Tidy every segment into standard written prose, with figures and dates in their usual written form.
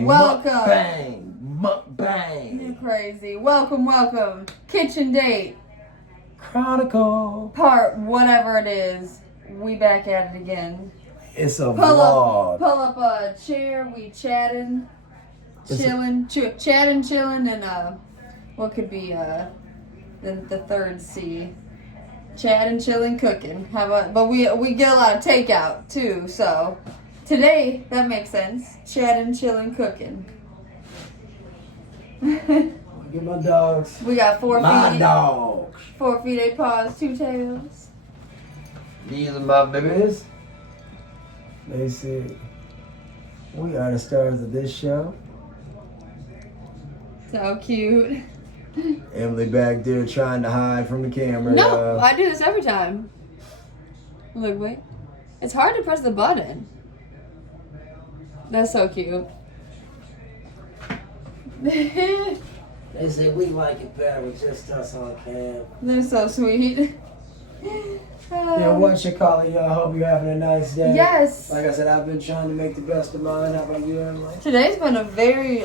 Mukbang. Welcome. Mukbang. Mukbang. You're crazy. Welcome. Kitchen date. Chronicle. Part whatever it is. We back at it again. It's a vlog. Pull up a chair. We chatting, chilling, and what could be the third C. Chatting, chilling, cooking. How about? But we get a lot of takeout too. So today that makes sense. Chatting, chilling, cooking. Get my dogs. We got 4 feet. My dogs. 4 feet, 8 paws, 2 tails. These are my babies. They see. We are the stars of this show. So cute. Emily back there trying to hide from the camera. No, I do this every time. Look, wait. It's hard to press the button. That's so cute. They say we like it better with just us on cam. They're so sweet. Yeah, what you call it, y'all? Hope you're having a nice day. Yes. Like I said, I've been trying to make the best of mine. How about you, Emily? Today's been a very,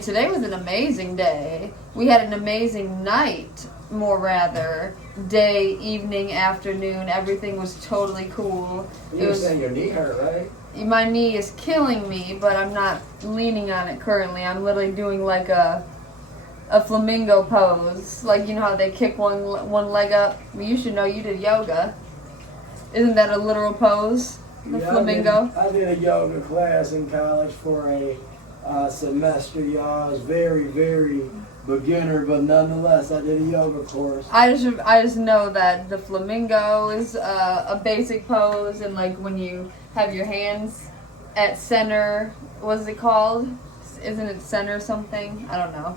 today was an amazing day. We had an amazing night, more rather. Day, evening, afternoon, everything was totally cool. You were saying your knee hurt, right? My knee is killing me, but I'm not leaning on it currently. I'm literally doing like a flamingo pose. Like, you know how they kick one leg up? Well, you should know you did yoga. Isn't that a literal pose? The flamingo? I did a yoga class in college for a semester, y'all. I was very, very beginner, but nonetheless, I did a yoga course. I just know that the flamingo is a basic pose, and like when you have your hands at center, what is it called? Isn't it center something? I don't know.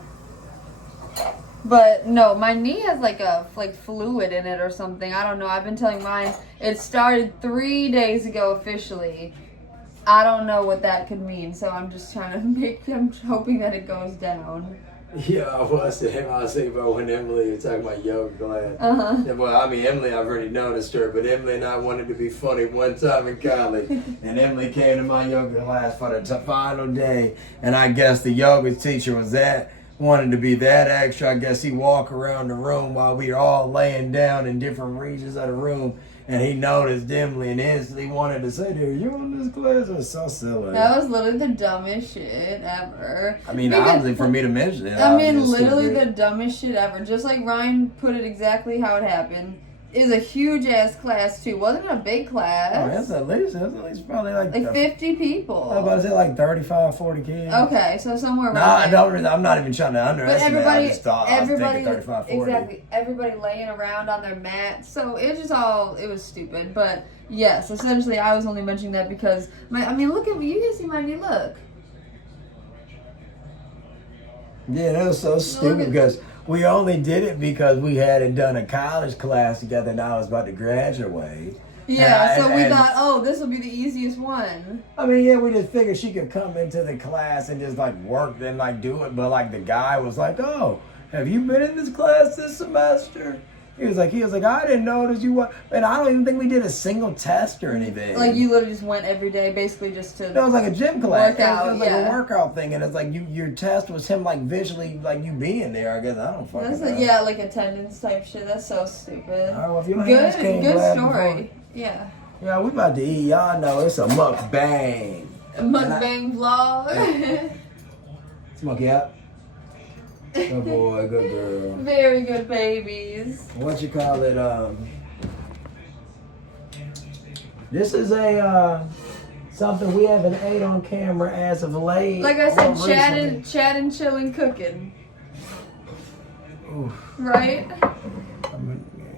But no, my knee has like fluid in it or something. I don't know. I've been telling mine. It started 3 days ago officially. I don't know what that could mean, so I'm just trying to I'm hoping that it goes down. Yeah, I was thinking about when Emily was talking about yoga class. Uh-huh. Well, I mean, Emily, I've already noticed her, but Emily and I wanted to be funny one time in college. And Emily came to my yoga class for the final day. And I guess the yoga teacher wanted to be that extra. I guess he walked around the room while we were all laying down in different regions of the room. And he noticed Emily and instantly wanted to say to her, "You on this class?" It was so silly. That was literally the dumbest shit ever. I mean, obviously for me to mention it. I mean, literally the dumbest shit ever. Just like Ryan put it exactly how it happened. Is a huge ass class too. Wasn't it a big class? Oh, that's at least probably like 50 people. I was about to say like 35, 40 kids. Okay, so somewhere around there. I'm not even trying to underestimate. But I just thought I was thinking 35, 40. Exactly. Everybody laying around on their mats. So it was stupid. But yes, essentially I was only mentioning that because look at me. You can see my knee. Look. Yeah, that was so stupid because we only did it because we hadn't done a college class together and I was about to graduate. Yeah, so we thought, oh, this will be the easiest one. I mean, yeah, we just figured she could come into the class and just like work and like do it. But like the guy was like, "Oh, have you been in this class this semester?" He was like, I didn't notice you were. And I don't even think we did a single test or anything. Like you literally just went every day, basically just to. No, it was like a gym class. Workout, it was like a workout thing, and it's like your test was him like visually like you being there. I guess I don't fucking know. Yeah, like attendance type shit. That's so stupid. All right, well, if you good story. Yeah. Yeah, we about to eat. Y'all know it's a mukbang. A mukbang vlog. Smoky out. Good boy, good girl. Very good babies. What you call it? This is something we haven't ate on camera as of late. Like I said, chatting, chilling, cooking. Oof. Right?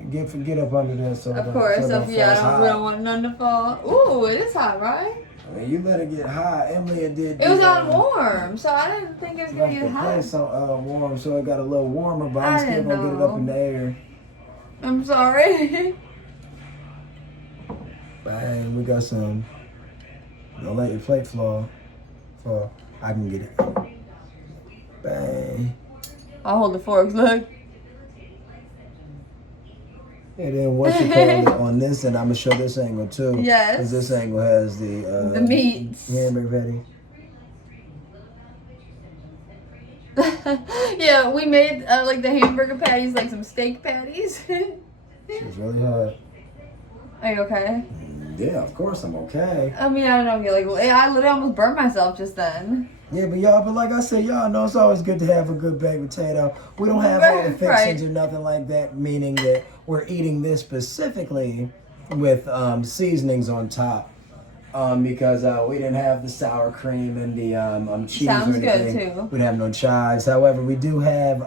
Get up under there. So of course. We don't want none to fall. Ooh, it is hot, right? I mean, you let it get hot. Emily did. It was on warm, so I didn't think it was gonna get hot. The place on warm, so it got a little warmer, but I'm still gonna get it up in the air. I'm sorry. Bang, we got some. Don't let your plate fall. I can get it. Bang. I'll hold the forks. Look. And then what you call it on this, and I'm gonna show this angle too. Yes. Because this angle has the meats. Hamburger patty. Yeah, we made like the hamburger patties, like some steak patties. It's really hot. Are you okay? Yeah, of course I'm okay. I mean, I don't know. Like, I literally almost burned myself just then. Yeah, but like I said, y'all know it's always good to have a good baked potato. We don't have all the fixings or nothing like that, meaning that we're eating this specifically with seasonings on top. Because we didn't have the sour cream and the cheese Sounds or anything. good too. We didn't have no chives. However, we do have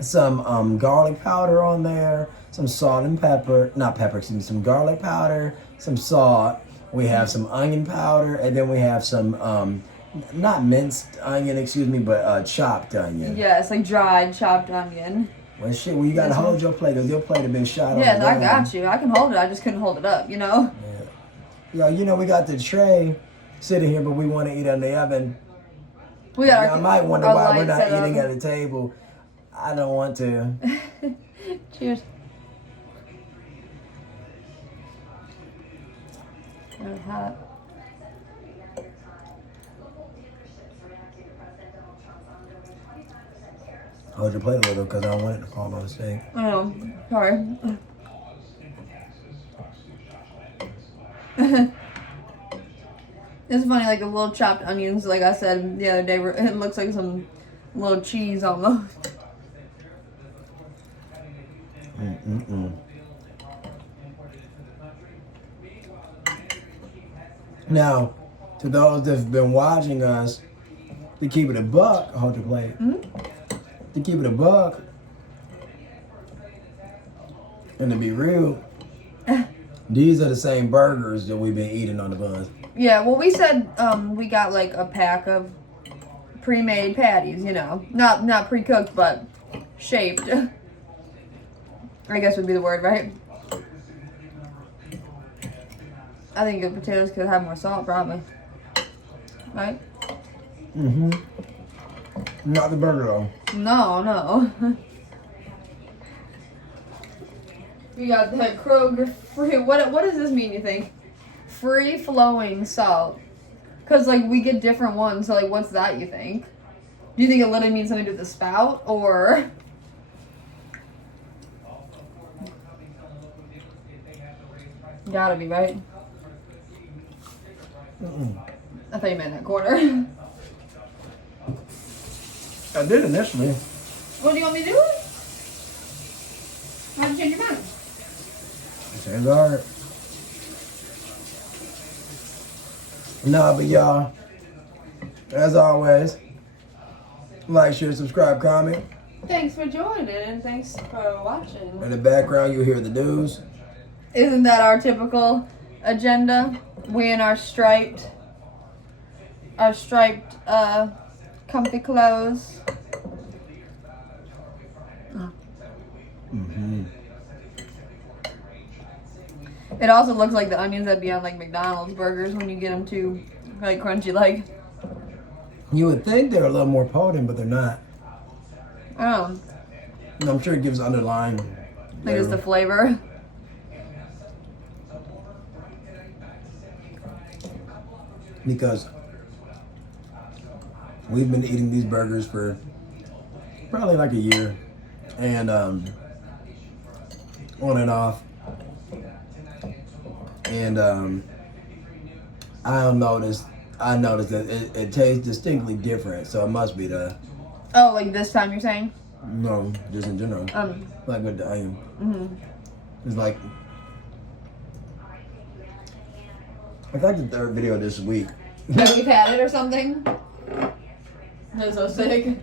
some garlic powder on there, some salt and pepper, some garlic powder, some salt. We have some onion powder, and then we have some not minced onion, but chopped onion. Yeah, it's like dried chopped onion. Well, shit, you gotta hold your plate, because your plate have been shot on. Yes, I got you. I can hold it. I just couldn't hold it up, you know? Yeah. Yeah, we got the tray sitting here, but we want to eat on the oven. We got I might wonder why we're not eating at a table. I don't want to. Cheers. It's hot. Hold your plate a little, because I don't want it to fall on the steak. Oh, sorry. It's funny, like the little chopped onions, like I said the other day, it looks like some little cheese almost. Now, to those that have been watching us, to keep it a buck, hold your plate. To keep it a buck, and to be real, these are the same burgers that we've been eating on the buns. Yeah, well, we said we got like a pack of pre-made patties, not pre-cooked, but shaped. I guess would be the word, right? I think the potatoes could have more salt, probably. Right? Not the burger though. No. We got that Kroger free. What does this mean, you think? Free flowing salt. Because, like, we get different ones, so, like, what's that, you think? Do you think it literally means something to do with the spout, or? Gotta be, right? I thought you meant that corner. I did initially. What do you want me to do? How'd you change your mind? It's alright. Nah, but y'all, as always, like, share, subscribe, comment. Thanks for joining and thanks for watching. In the background, you'll hear the news. Isn't that our typical agenda? We in our striped, comfy clothes. It also looks like the onions that be on like McDonald's burgers when you get them too like crunchy like. You would think they're a little more potent, but they're not. Oh. I'm sure it gives underlying Like it's the flavor. Because we've been eating these burgers for probably like a year, and on and off, and I noticed that it tastes distinctly different, so it must be the Oh, like this time you're saying? no, just in general, like with the onion. It's like it's like the third video this week. That we've had it or something? That's so sick.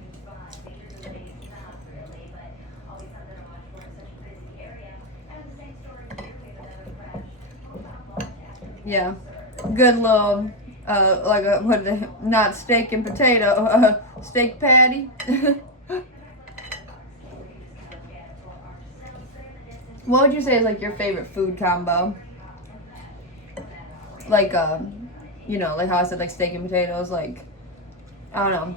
Yeah. Good little, like a, what the, not steak and potato, steak patty. What would you say is like your favorite food combo? Like, you know, like how I said, like steak and potatoes, like, I don't know.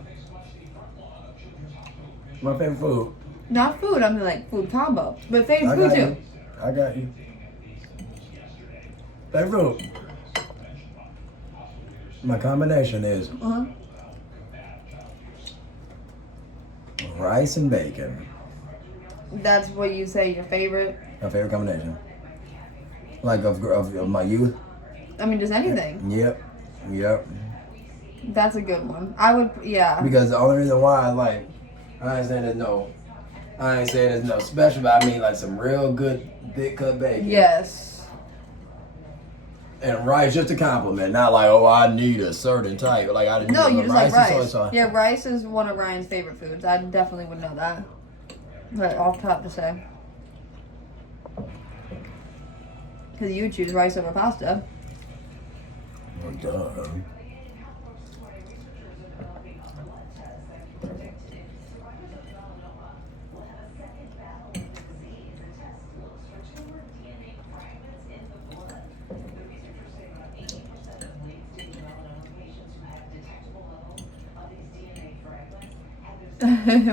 My favorite food. Not food, I mean like food combo. But favorite food too. I got you. Favorite food. My combination is rice and bacon. That's what you say your favorite? My favorite combination. Like of my youth. I mean, just anything. Yep. That's a good one. I would, yeah. Because the only reason why I ain't saying there's no special, but I mean like some real good thick cut bacon. Yes. And rice, just a compliment, not like, oh, I need a certain type. Like I didn't. No, you just like rice. So Yeah, rice is one of Ryan's favorite foods. I definitely would know that. But off top to say. Because you choose rice over pasta. Oh, duh.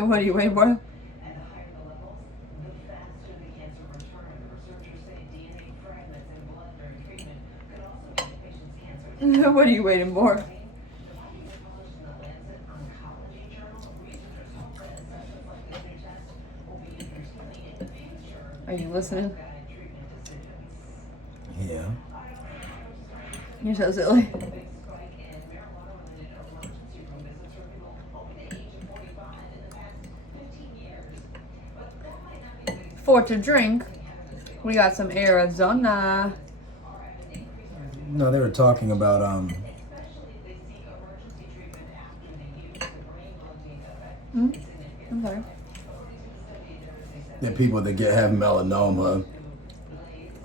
What are you waiting for? What are you waiting for? Are you listening? Yeah. You're so silly. For to drink, we got some Arizona. No, they were talking about I'm sorry. the people that have melanoma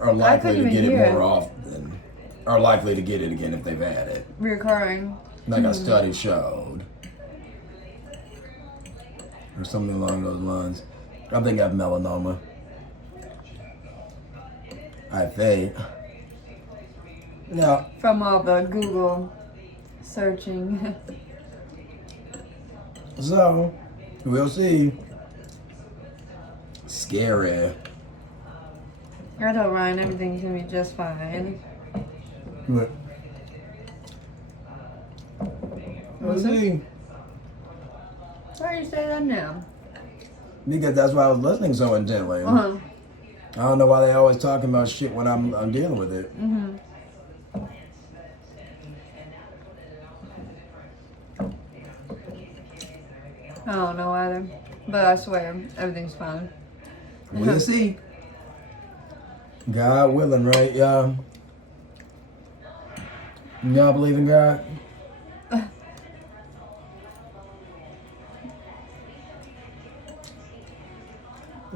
are likely to even get it hear more it. often. Are likely to get it again if they've had it. Reoccurring. Like a study showed. Or something along those lines. I think I have melanoma. I think. No. From all the Google searching. So, we'll see. Scary. I told Ryan everything's gonna be just fine. What? We'll see. Why do you say that now? Because that's why I was listening so intently. Uh-huh. I don't know why they always talking about shit when I'm dealing with it. Mm-hmm. I don't know either. But I swear, everything's fine. We'll see. God willing, right, y'all? Y'all believe in God?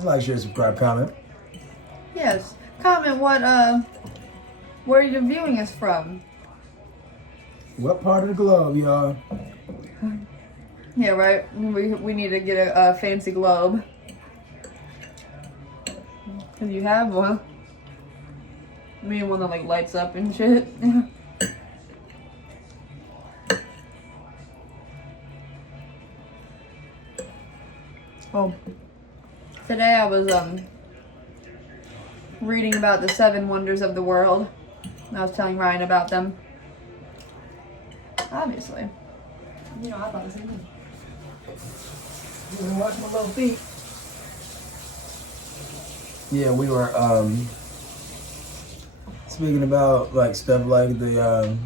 Like, share, subscribe, comment. Yes. Comment where you're viewing us from. What part of the globe, y'all? Yeah, right? We need to get a fancy globe. Cause you have one. I mean, one that like lights up and shit. Well, today I was reading about the 7 wonders of the world. I was telling Ryan about them. Obviously. You know, I thought the same thing. You can watch my little feet. Yeah, we were speaking about like stuff like the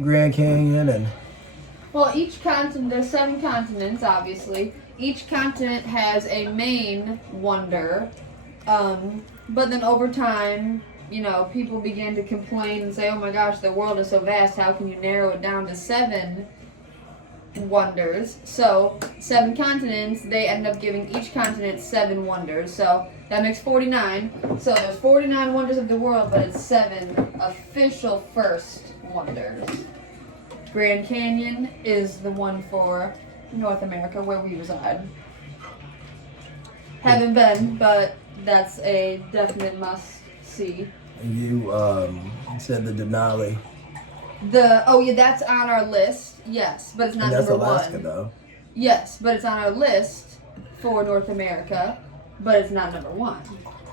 Grand Canyon and. Well, each continent, there's 7 continents, obviously. Each continent has a main wonder. But then over time, you know, people began to complain and say, oh my gosh, the world is so vast, how can you narrow it down to 7 wonders? So, 7 continents, they end up giving each continent 7 wonders. So, that makes 49. So, there's 49 wonders of the world, but it's 7 official first wonders. Grand Canyon is the one for North America, where we reside. Haven't been, but that's a definite must-see. You said the Denali. That's on our list. Yes, but it's not And that's number Alaska, 1. though. Yes, but it's on our list for North America, but it's not number 1.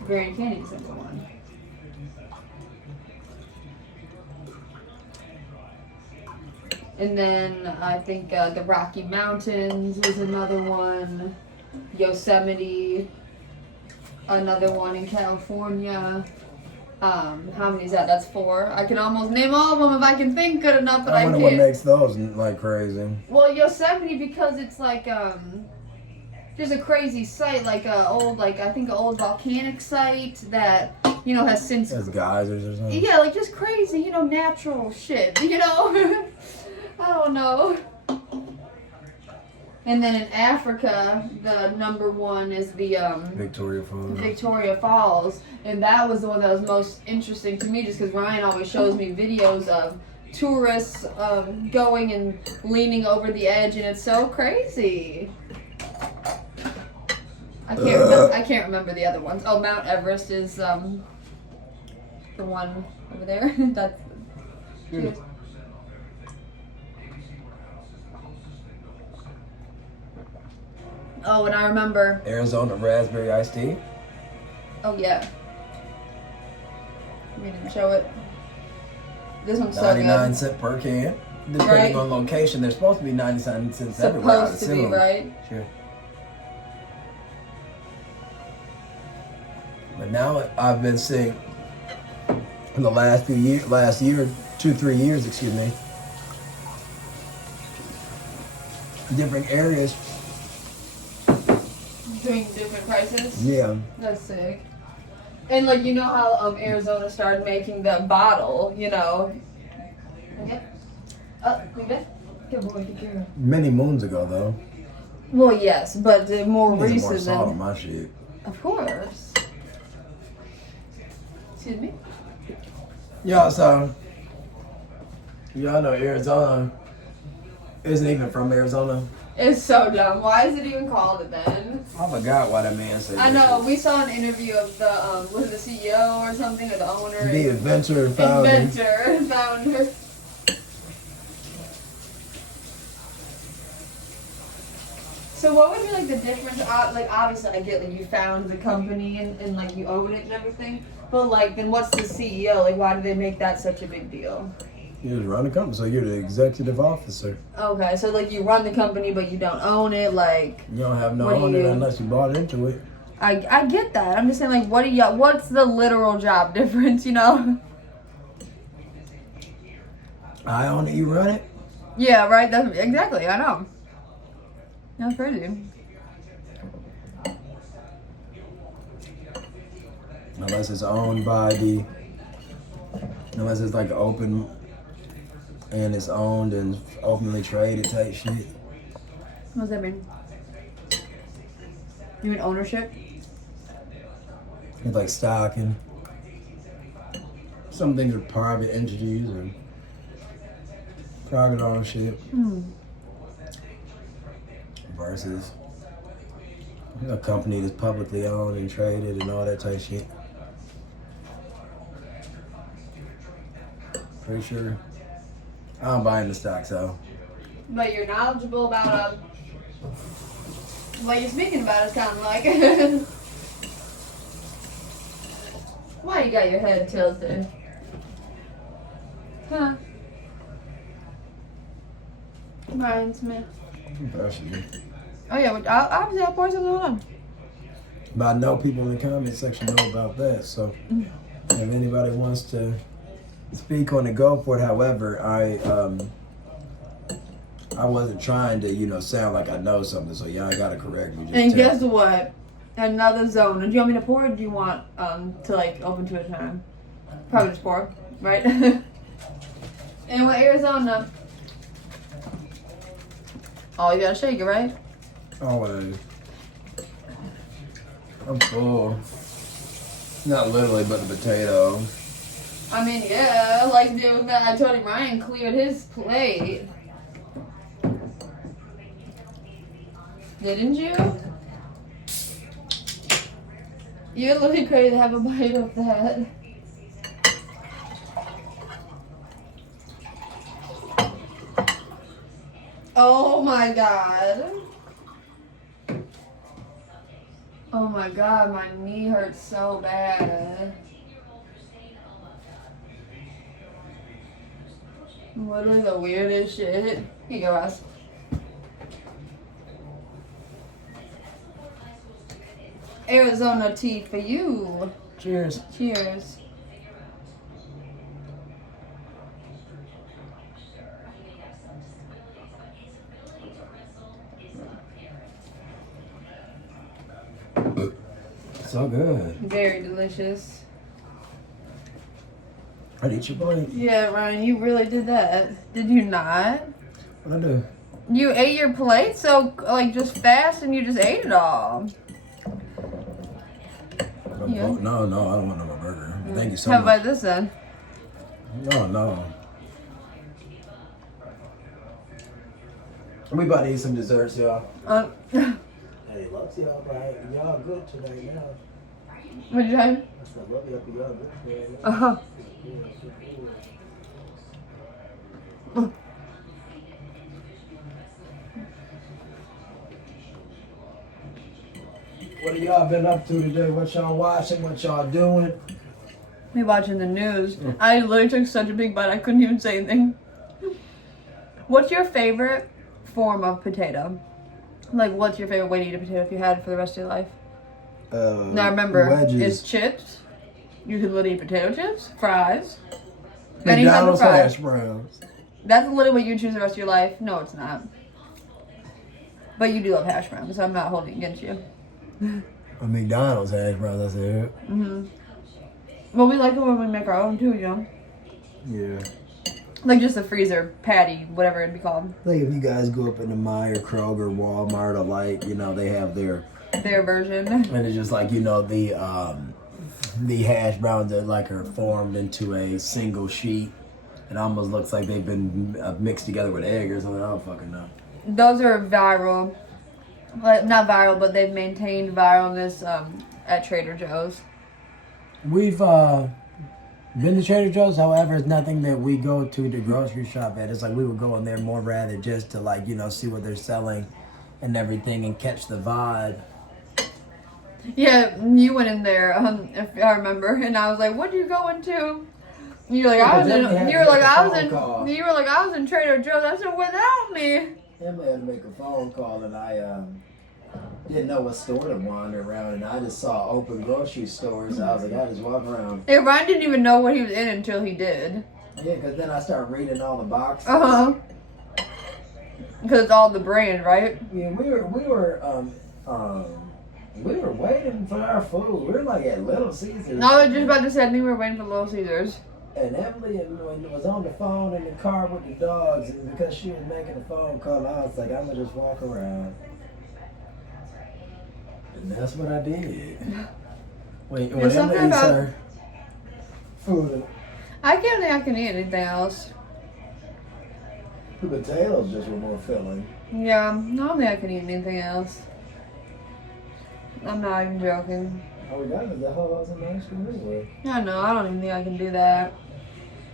Grand Canyon's number 1. And then I think the Rocky Mountains was another one. Yosemite, another one in California. How many is that? That's 4. I can almost name all of them if I can think good enough, but I wonder can't. what makes those like crazy. Well, Yosemite, because it's like there's a crazy site, like old, like I think an old volcanic site that has since. There's geysers or something. Yeah, like just crazy, natural shit. I don't know. And then in Africa, the number 1 is the Victoria Falls, and that was the one that was most interesting to me, just because Ryan always shows me videos of tourists going and leaning over the edge, and it's so crazy. I can't remember the other ones. Oh, Mount Everest is the one over there. That's. Oh, and I remember Arizona raspberry iced tea. Oh yeah. We didn't show it. This one's so 99 good. cents per can. Depending on location, they're supposed to be 99 cents everywhere. Supposed to be, right? Sure. But now I've been seeing in the last year, 2-3 years, excuse me, different areas Doing different prices? Yeah. That's sick. And like how Arizona started making the bottle, Okay. You good? Good boy, good girl. Many moons ago though. Well, yes, but more Need recent more salt on than. my shit. Of course. Excuse me? Yeah, so y'all know Arizona isn't even from Arizona. It's so dumb. Why is it even called it then? I forgot why that man said I that know. shit. We saw an interview of the was it the CEO or something, or the owner? The inventor and founder. Founder. So what would be like the difference? Like obviously I get like you found the company and like you own it and everything, but like then what's the CEO? Like why do they make that such a big deal? You just run the company, so you're the executive officer. Okay, so like you run the company but you don't own it, like. You don't have no owner unless you bought into it. I get that. I'm just saying like what's the literal job difference, I own it, you run it? Yeah, right. That's exactly. I know. That's crazy. Unless it's owned by unless it's like open and it's owned and openly traded type shit. What does that mean? You mean ownership? It's like stock and some things are private entities or private ownership versus a company that's publicly owned and traded and all that type of shit. Pretty sure. I don't buy into stocks though. But you're knowledgeable about what you're speaking about is kind of like. Why you got your head tilted? Huh? Ryan Smith. Personally. Oh yeah, obviously I'll pour something on. But I know people in the comment section know about that, so if anybody wants to speak on it, go for it. However, I wasn't trying to, sound like I know something, so y'all gotta correct me. And guess what? Another zone. Do you want me to pour, or do you want to like open to a time? Probably just pour, right? And what Arizona? Oh, you gotta shake it, right? Always. I'm full. Not literally, but the potato. I mean, yeah, like dude, I told him Ryan cleared his plate. Didn't you? You're literally crazy to have a bite of that. Oh my god. Oh my god, my knee hurts so bad. Literally the weirdest shit. Here you go, Ross. Arizona tea for you. Cheers. Cheers. So good. Very delicious. I'd eat your plate. Yeah, Ryan, you really did that. Did you not? I do. You ate your plate so, like, just fast and you just ate it all. Yeah. No, I don't want no more burger. Thank you so How much. about this then? No. We about to eat some desserts, y'all. Hey, love to y'all, right? Y'all good today now. What'd you say? I said, love y'all, y'all good today now. Uh-huh. What have y'all been up to today? What y'all watching? What y'all doing? Me watching the news. I literally took such a big bite I couldn't even say anything. What's your favorite form of potato? Like, what's your favorite way to eat a potato if you had it for the rest of your life? Now remember, wedges. it's chips. You can literally eat potato chips, fries, any type of McDonald's fries. hash browns. That's literally what you choose the rest of your life. No, it's not. But you do love hash browns, so I'm not holding it against you. A McDonald's hash browns, that's it. Well, we like it when we make our own too, you know? Yeah. Like just a freezer patty, whatever it'd be called. Like if you guys go up into Meijer, Kroger, Walmart, or like, they have their version. and it's just like, the hash browns that like are formed into a single sheet. It almost looks like they've been mixed together with egg or something. I don't fucking know. Those are viral. Like, not viral, but they've maintained viralness at Trader Joe's. We've been to Trader Joe's, however, it's nothing that we go to the grocery shop at. It's like we would go in there more rather just to like, see what they're selling and everything and catch the vibe. Yeah, you went in there, if I remember, and I was like, "What'd you go into?" You were like, "I was in." You were like, "I was in." You were like, "I was in Trader Joe's." I said, "Without me." Emily had to make a phone call, and I didn't know what store to wander around, and I just saw open grocery stores. I was like, I just walk around. Yeah, Ryan didn't even know what he was in until he did. Yeah, because then I started reading all the boxes. Because it's all the brand, right? Yeah, we were waiting for our food. We were like at Little Caesars. No, I was just about to say, I think we were waiting for Little Caesars. And Emily was on the phone in the car with the dogs, and because she was making a phone call, I was like, I'm gonna just walk around. And that's what I did. Wait, when Emily eats her food, I can't think I can eat anything else. the potatoes just were more filling. Yeah, I don't think I can eat anything else. I'm not even joking. All we got is the whole house and ice cream anyway. I know, I don't even think I can do that.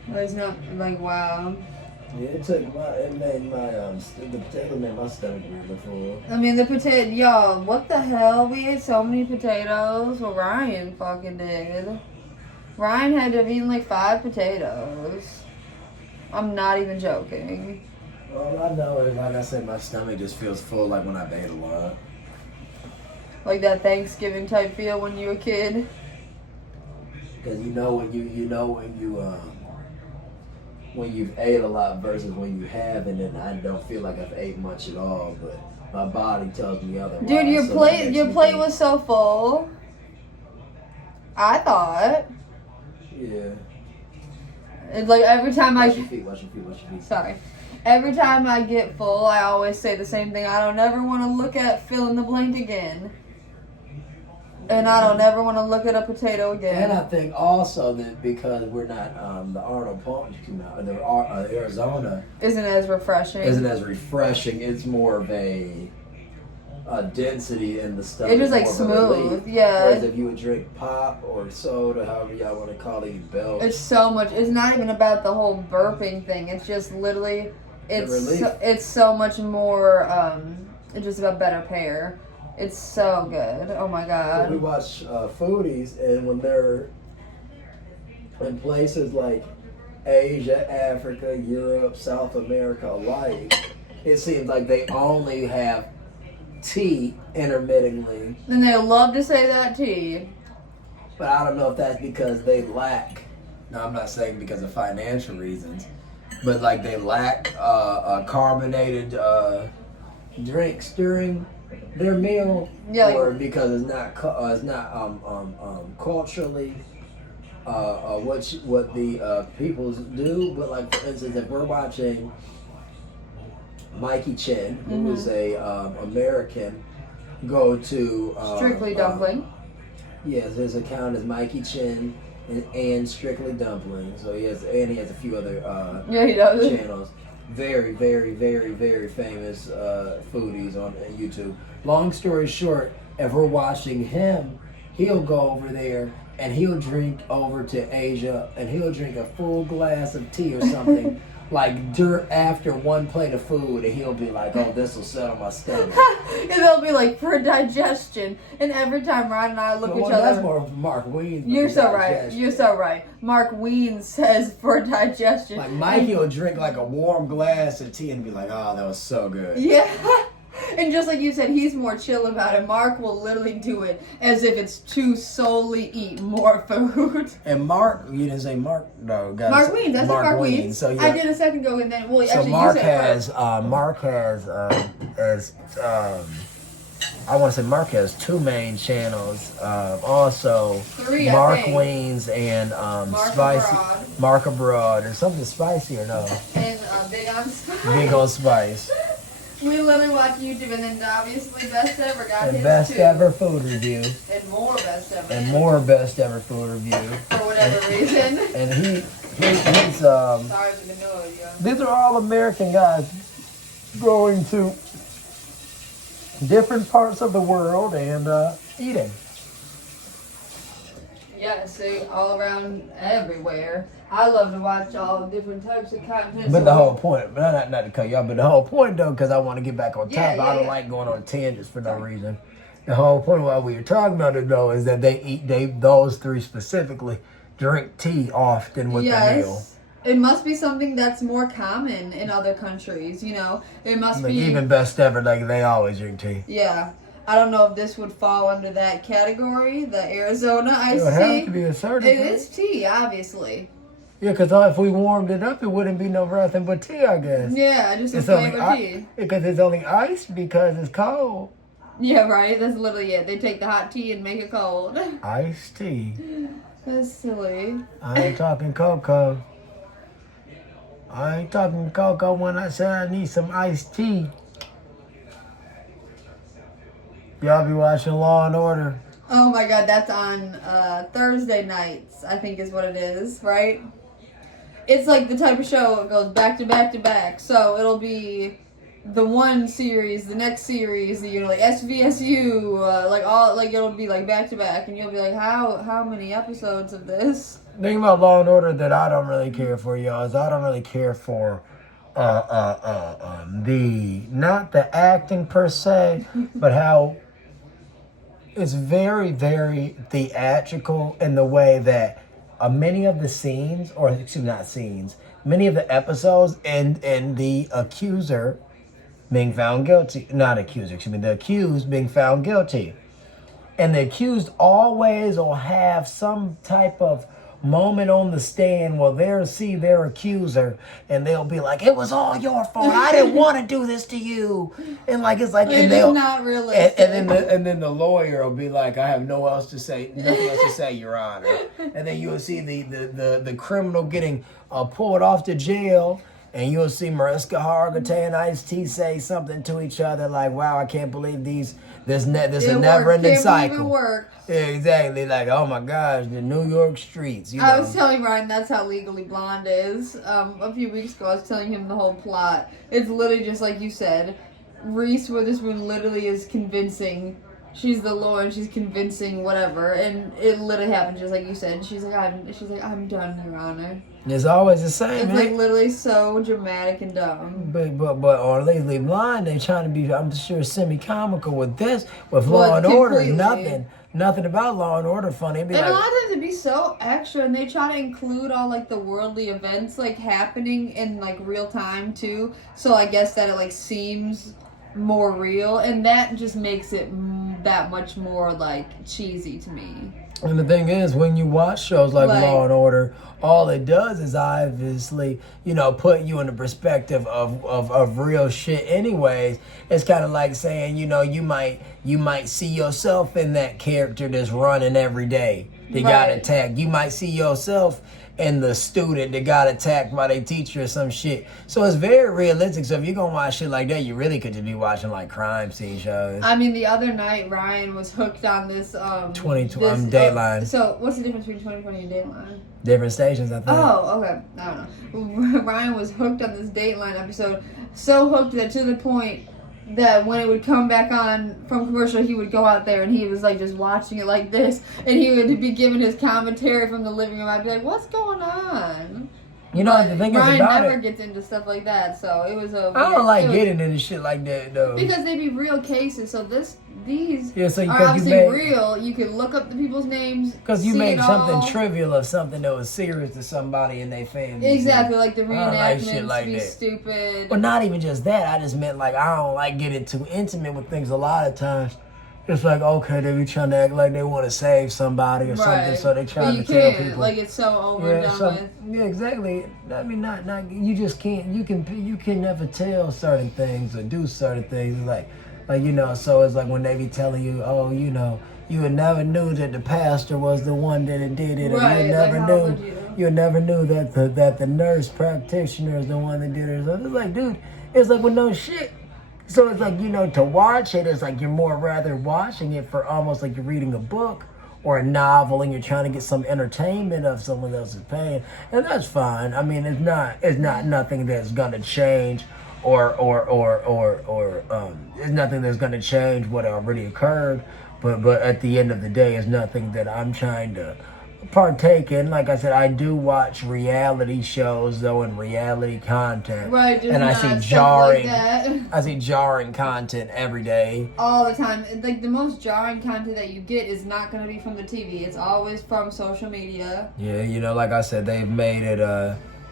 But it's not like, wow. Yeah, it made the potato made my stomach really full. I mean, the potato, y'all, what the hell? We ate so many potatoes. Well, Ryan fucking did. Ryan had to have eaten like 5 potatoes. I'm not even joking. All I know is, like I said, my stomach just feels full like when I've ate a lot. Like that Thanksgiving type feel when you were a kid. Because when you've ate a lot versus when you haven't, and I don't feel like I've ate much at all, but my body tells me otherwise. Dude, your plate was so full. I thought. Yeah. It's like every time Watch your feet. Sorry. Every time I get full, I always say the same thing. I don't ever want to look at fill in the blank again. And I don't ever want to look at a potato again. And I think also that because we're not the Arnold Palm, the Arizona isn't as refreshing. It's more of a density in the stuff. It's just like smooth, yeah. Whereas if you would drink pop or soda, however y'all want to call it, you belch. It's so much. It's not even about the whole burping thing. It's just literally, it's so much more. It's just about better pair. It's so good. Oh my god. We watch foodies, and when they're in places like Asia, Africa, Europe, South America alike, it seems like they only have tea intermittently. And they love to say that tea. But I don't know if that's because they lack. No, I'm not saying because of financial reasons, but like they lack carbonated drinks during their meal, Yeah, or because it's not culturally what the peoples do. But like for instance, if we're watching Mikey Chen, who is a American, go to Strictly Dumpling. Yes, his account is Mikey Chen and Strictly Dumpling. So he has a few other Yeah, he does. channels. Very, very, very, very famous foodies on YouTube. Long story short, if we're watching him, he'll go over there and he'll drink over to Asia and he'll drink a full glass of tea or something. Like after one plate of food, and he'll be like, "Oh, this will settle my stomach." And they'll be like, for digestion. And every time Ryan and I look at each other, that's more Mark Weens. You're so right. You're so right. Mark Weens says for digestion. Like Mikey will drink like a warm glass of tea and be like, "Oh, that was so good." Yeah. And just like you said, he's more chill about it. Mark will literally do it as if it's to solely eat more food. And Mark, you didn't say Mark, no, guys. Mark Weens, that's Mark Weens. So yeah. I did a second ago, and then So actually Mark you said has, Mark has two main channels. Also, Three, Mark I think. Weens and Mark Spicy, Abroad. Mark Abroad, or something spicy or no? And Big on Spice. Big on Spice. We literally watch YouTube, and then obviously Best Ever got And his best too. ever food review. And more Best Ever. And more best ever food review. For whatever reason. And he's Sorry for the noise, yo. these are all American guys going to different parts of the world and eating. Yeah, see, all around everywhere. I love to watch all different types of content. But the whole point, not to cut you off, but the whole point though, because I want to get back on Yeah, top, I don't yeah. like going on tangents for no reason. The whole point while we were talking about it though is that those three specifically drink tea often with their meal. It must be something that's more common in other countries, you know? It must Like be... even best ever, like they always drink tea. Yeah. I don't know if this would fall under that category, the Arizona It iced would tea. have to be a certain It is tea, obviously. Yeah, because if we warmed it up, it wouldn't be no nothing but tea, I guess. Yeah, just a It's only flavored tea. Because it's only iced because it's cold. Yeah, right. That's literally it. They take the hot tea and make it cold. Iced tea. That's silly. I ain't talking cocoa. I ain't talking cocoa when I said I need some iced tea. Y'all be watching Law and Order. Oh my god, that's on Thursday nights, I think is what it is, right? It's like the type of show it goes back to back to back. So it'll be the one series, the next series, you know, like SVSU, it'll be like back to back, and you'll be like, how many episodes of this? The thing about Law and Order that I don't really care for, y'all, is I don't really care for not the acting per se, but how it's very, very theatrical in the way that many of the scenes, or excuse me, not scenes, many of the episodes and the accuser being found guilty, not accuser, excuse me, the accused being found guilty. And the accused always will have some type of moment on the stand where they'll see their accuser and they'll be like, "It was all your fault. I didn't want to do this to you." And like it's like, and they'll not realistic. and then the lawyer will be like, "I have nothing else to say, Your Honor." And then you'll see the criminal getting pulled off to jail. And you'll see Mariska Hargitay and Ice-T say something to each other like, "Wow, I can't believe this a never-ending cycle." Yeah, exactly. Like, oh my gosh, the New York streets. You know? I was telling Ryan that's how Legally Blonde is. A few weeks ago, I was telling him the whole plot. It's literally just like you said. Reese Witherspoon literally is convincing. She's the lawyer and she's convincing whatever, and it literally happens just like you said. She's like, I'm done, Your Honor. It's always the same. It's like literally so dramatic and dumb. But on Legally Blonde, they trying to be, I'm sure, semi-comical with this. With Law and Order, nothing nothing about Law and Order funny. It'd be And like, a lot of times it'd be so extra, and they try to include all like the worldly events like happening in like real time too. So I guess that it like seems more real, and that just makes it that much more like cheesy to me. and the thing is, when you watch shows like Law and Order, all it does is obviously, put you in the perspective of real shit anyways. It's kind of like saying, you might see yourself in that character that's running every day. They got attacked. You might see yourself in the student that got attacked by their teacher or some shit. So it's very realistic. So if you're going to watch shit like that, you really could just be watching like crime scene shows. I mean, the other night, Ryan was hooked on this... 2020, Dateline. So what's the difference between 2020 and Dateline? Different stations, I think. Oh, okay. I don't know. Ryan was hooked on this Dateline episode. So hooked that to the point that when it would come back on from commercial, he would go out there and he was like just watching it like this, and he would be giving his commentary from the living room. I'd be like, "What's going on?" The thing is Ryan about never gets into stuff like that, so it was a. I don't like getting into shit like that though. Because they be real cases, so these so are obviously real. You can look up the people's names. Because you make something trivial of something that was serious to somebody and their family. Exactly, like the reenactments shit like be that. stupid. But not even just that. I just meant like I don't like getting too intimate with things a lot of times. It's like, okay, they be trying to act like they want to save somebody or something, so they trying to tell people. Like it's so overdone with. Yeah, exactly. I mean, not you just can't. You can never tell certain things or do certain things. Like So it's like when they be telling you, oh, you never knew that the pastor was the one that did it, or you never knew that the nurse practitioner is the one that did it. So it's like, dude, it's like, well, no shit. So it's like, to watch it, it's like you're more rather watching it for almost like you're reading a book or a novel and you're trying to get some entertainment of someone else's pain. And that's fine. I mean, it's not nothing that's gonna change or it's nothing that's gonna change what already occurred. But at the end of the day, it's nothing that I'm trying to partake in. Like I said, I do watch reality shows though, and reality content. Right, and I see jarring content every day. All the time. Like the most jarring content that you get is not going to be from the TV. It's always from social media. Yeah, like I said, they've made it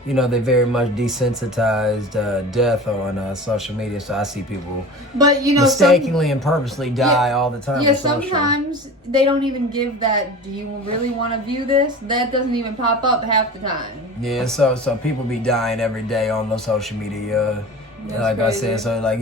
they very much desensitized death on social media. So I see people mistakenly and purposely die all the time. Yeah, sometimes they don't even give that, do you really want to view this? That doesn't even pop up half the time. Yeah, so people be dying every day on the social media. Like crazy. I said, so like,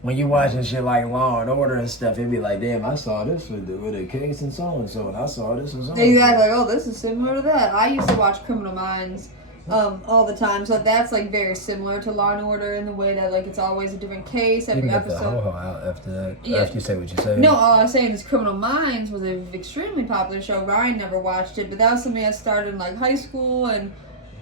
when you watching shit like Law and Order and stuff, it'd be like, damn, I saw this with a case and so, and I saw this and so. Exactly, like, oh, this is similar to that. I used to watch Criminal Minds all the time, so that's like very similar to Law and Order in the way that like it's always a different case every episode. You can get the out after that. After you say what you say. No, all I was saying is Criminal Minds was an extremely popular show. Ryan never watched it, but that was something I started in like high school and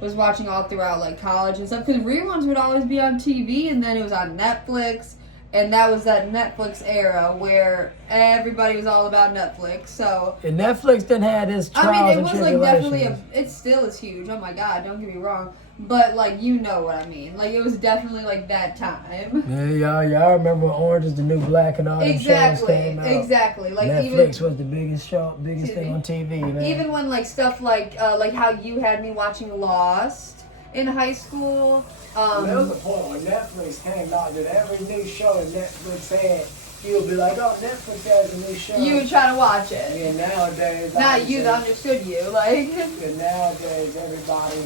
was watching all throughout like college and stuff. Because reruns would always be on TV, and then it was on Netflix. And that was that Netflix era where everybody was all about Netflix. So and Netflix didn't have this trials it was like definitely it still is huge. Oh my God, don't get me wrong. But like you know what I mean. Like it was definitely like that time. Yeah, y'all remember when Orange is the New Black and all those shows came out? Exactly. Like Netflix was the biggest thing on TV, man. Even when like stuff like how you had me watching Lost in high school. There was a point when Netflix came out that every new show that Netflix had, you would be like, oh, Netflix has a new show. You would try to watch it. Yeah, nowadays. Not you that understood you, like. And nowadays, everybody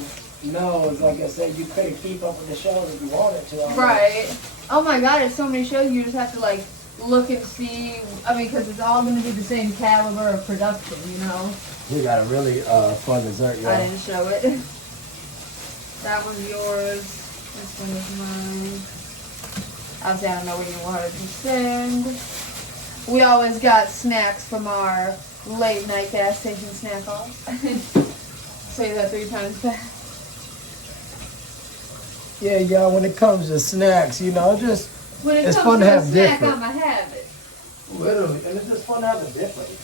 knows, like I said, you couldn't keep up with the shows if you wanted to. Right. Oh my God, there's so many shows you just have to like look and see. I mean, because it's all going to be the same caliber of production, We got a really fun dessert, y'all. I didn't show it. That one's yours. This one is mine. Obviously, I don't know where you want it to send. We always got snacks from our late night gas station snack offs. Say that 3 times fast. Yeah, y'all, when it comes to snacks, just when it it's comes fun to to have snack, different. I'm a habit. Literally, and it's just fun to have a difference.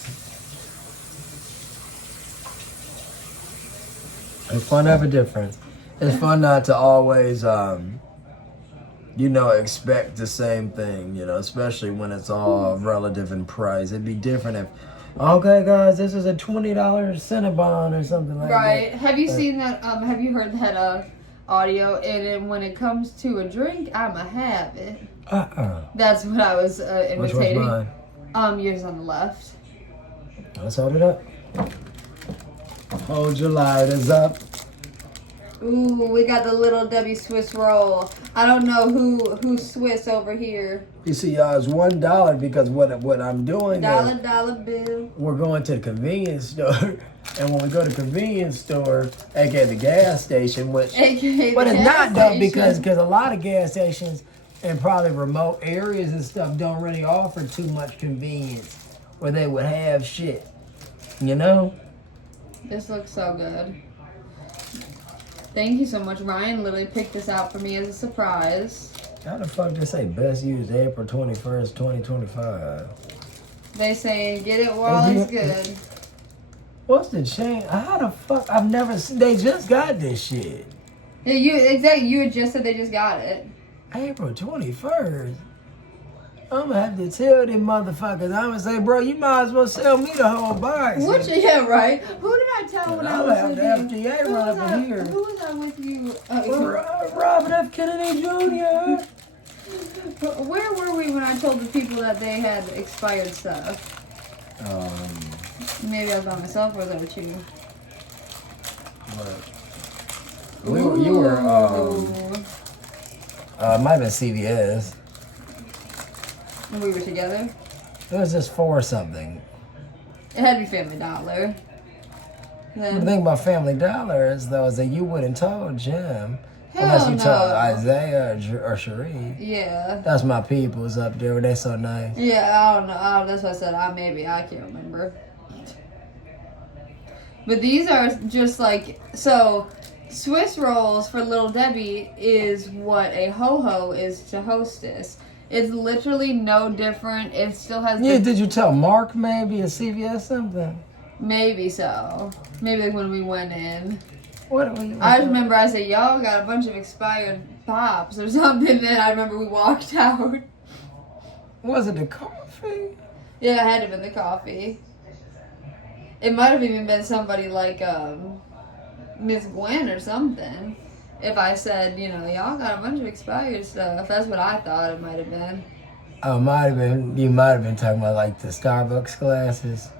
It's fun to have a difference. It's fun not to always, expect the same thing, especially when it's all relative in price. It'd be different Okay, guys, this is a $20 Cinnabon or something like that. Right. Have you seen that? Have you heard that audio? And when it comes to a drink, I'ma have it. That's what I was Which imitating. one's mine? Yours on the left. Let's hold it up. Hold your lighters up. Ooh, we got the little Debbie Swiss roll. I don't know who's Swiss over here. You see, y'all, it's $1 because what I'm doing is Dollar bill. we're going to the convenience store, and when we go to the convenience store, aka the gas station, which AKA but the it's gas not though station. because a lot of gas stations and probably remote areas and stuff don't really offer too much convenience where they would have shit, you know. This looks so good. Thank you so much. Ryan literally picked this out for me as a surprise. How the fuck they say best used April 21st, 2025? They say get it while it's good. What's the change? How the fuck? I've never seen. They just got this shit. Yeah, you had just said they just got it. April 21st. I'm gonna have to tell them motherfuckers. I'm gonna say, bro, you might as well sell me the whole box. Which, yeah, right. Who did I tell when I was with you? I'm gonna have the FDA run up in here. Who was I with you? Robert F. Kennedy Jr. Where were we when I told the people that they had expired stuff? Maybe I was by myself, or was I with you? You were might have been CVS. And we were together? It was just for something. It had to be Family Dollar. The thing about Family Dollar is, though, is that you wouldn't told Jim. Hell Unless you no. told Isaiah or Cherie. Yeah. That's my peoples up there. They so nice. Yeah, I don't know. That's what I said. I can't remember. But these are just like, so Swiss rolls for Little Debbie is what a ho-ho is to Hostess. It's literally no different. It still has. Yeah, did you tell Mark maybe at CVS something? Maybe so. Maybe like when we went in. What are we? I just remember I said, y'all got a bunch of expired pops or something. Then I remember we walked out. Was it the coffee? Yeah, it had to have been the coffee. It might have even been somebody like Miss Gwen or something. If I said, y'all got a bunch of expired stuff. That's what I thought it might have been. Oh, you might have been talking about like the Starbucks glasses.